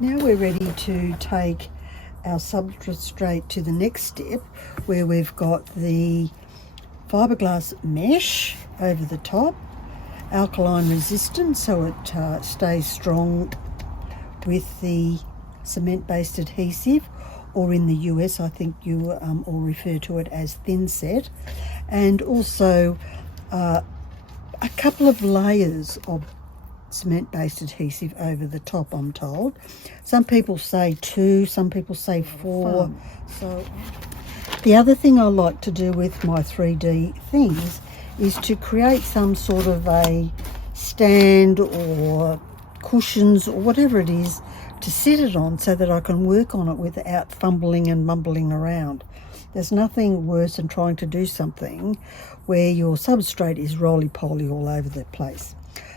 Now we're ready to take our substrate to the next step, where we've got the fiberglass mesh over the top, alkaline resistant so it stays strong with the cement-based adhesive, or in the US I think you all refer to it as thin set, and also a couple of layers of cement-based adhesive over the top, I'm told. Some people say 2, some people say 4. So the other thing I like to do with my 3D things is to create some sort of a stand or cushions or whatever it is to sit it on, so that I can work on it without fumbling and mumbling around. There's nothing worse than trying to do something where your substrate is roly-poly all over the place.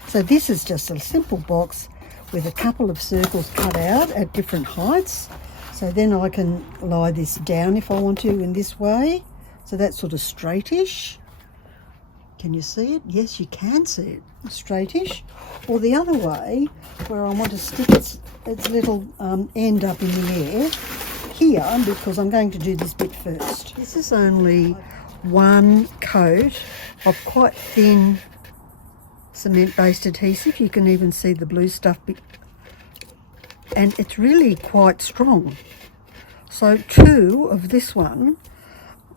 So this is just a simple box with a couple of circles cut out at different heights. So then I can lie this down if I want to in this way. So that's sort of straightish. Can you see it? Yes, you can see it. Straightish. Or the other way, where I want to stick its little end up in the air here, because I'm going to do this bit first. This is only one coat of quite thin cement-based adhesive. You can even see the blue stuff, and it's really quite strong. So 2 of this one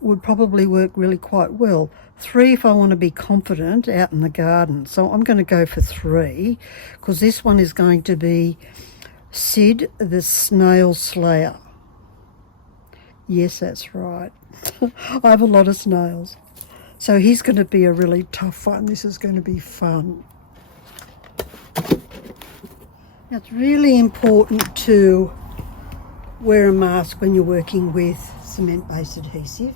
would probably work really quite well. 3 if I want to be confident out in the garden. So I'm going to go for 3, because this one is going to be Sid the Snail Slayer. Yes, that's right. I have a lot of snails. So he's going to be a really tough one. This is going to be fun. Now, it's really important to wear a mask when you're working with cement-based adhesive,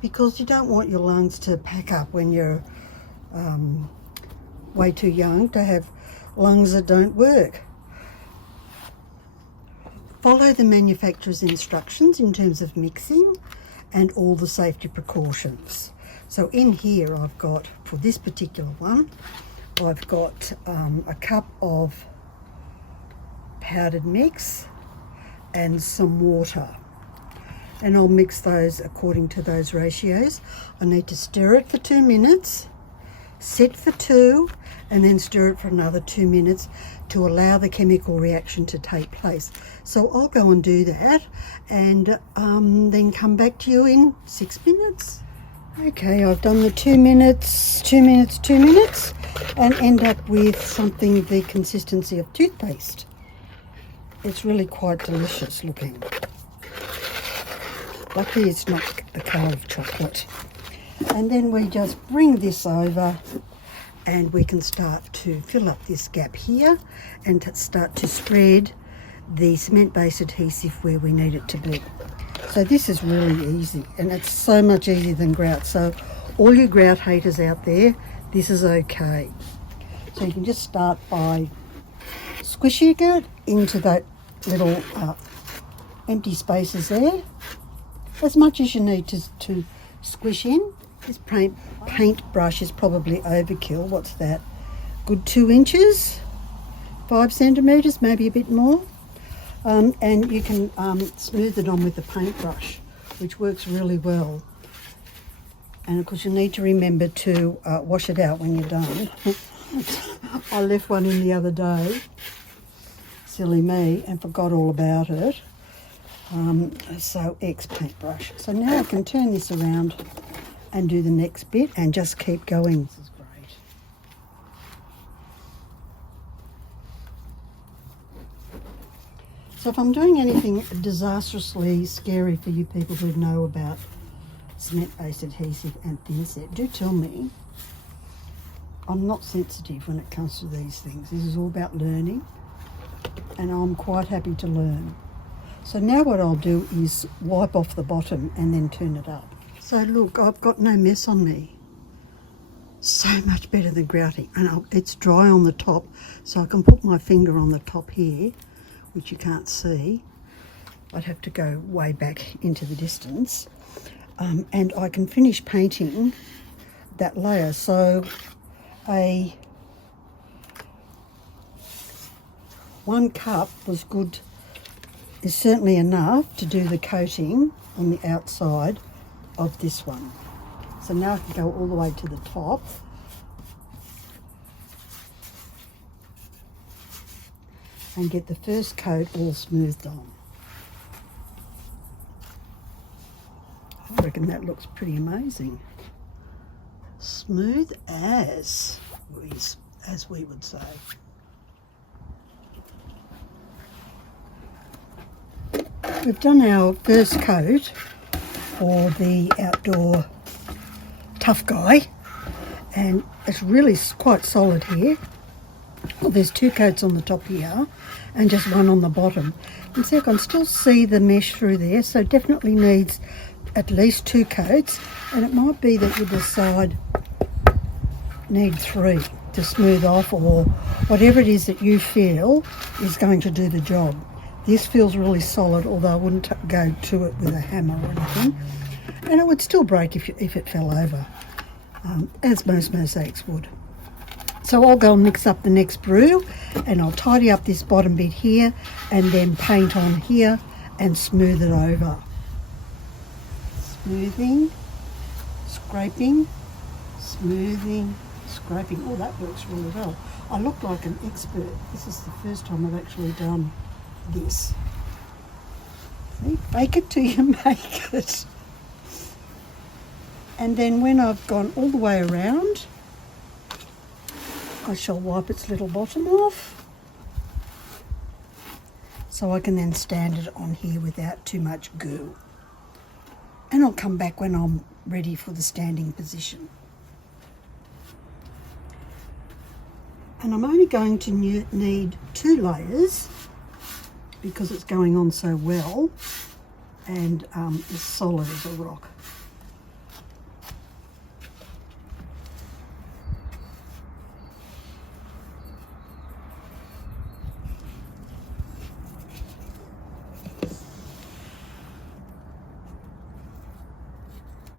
because you don't want your lungs to pack up when you're way too young to have lungs that don't work. Follow the manufacturer's instructions in terms of mixing and all the safety precautions. So in here I've got, for this particular one, I've got a cup of powdered mix and some water. And I'll mix those according to those ratios. I need to stir it for 2 minutes, set for 2, and then stir it for another 2 minutes to allow the chemical reaction to take place. So I'll go and do that, and then come back to you in 6 minutes. Okay, I've done the 2 minutes, 2 minutes, 2 minutes, and end up with something the consistency of toothpaste. It's really quite delicious looking. Luckily it's not the colour of chocolate. And then we just bring this over, and we can start to fill up this gap here and to start to spread the cement-based adhesive where we need it to be. So this is really easy, and it's so much easier than grout. So all you grout haters out there, this is okay. So you can just start by squishing it into that little empty spaces there, as much as you need to squish in. This paint brush is probably overkill. What's that? Good 2 inches, 5 centimetres, maybe a bit more. And you can smooth it on with the paintbrush, which works really well. And of course you need to remember to wash it out when you're done. I left one in the other day, silly me, and forgot all about it. So paintbrush. So now I can turn this around and do the next bit and just keep going. This is great. So if I'm doing anything disastrously scary for you people who know about cement-based adhesive and thin set, do tell me. I'm not sensitive when it comes to these things. This is all about learning, and I'm quite happy to learn. So now what I'll do is wipe off the bottom and then turn it up. So look, I've got no mess on me. So much better than grouting. And it's dry on the top, so I can put my finger on the top here, which you can't see. I'd have to go way back into the distance. And I can finish painting that layer. So one cup was good is certainly enough to do the coating on the outside of this one. So now I can go all the way to the top. And get the first coat all smoothed on. I reckon that looks pretty amazing. Smooth as we would say. We've done our first coat for the outdoor tough guy, and it's really quite solid here. Well, there's 2 coats on the top here and just 1 on the bottom. And so I can still see the mesh through there, so definitely needs at least 2 coats, and it might be that you decide need 3 to smooth off, or whatever it is that you feel is going to do the job. This feels really solid, although I wouldn't go to it with a hammer or anything, and it would still break if it fell over, as most mosaics would. So I'll go and mix up the next brew, and I'll tidy up this bottom bit here and then paint on here and smooth it over. Smoothing, scraping, smoothing, scraping. Oh, that works really well. I look like an expert. This is the first time I've actually done this. See, fake it till you make it. And then when I've gone all the way around, I shall wipe its little bottom off, so I can then stand it on here without too much goo. And I'll come back when I'm ready for the standing position. And I'm only going to need 2 layers because it's going on so well and as solid as a rock.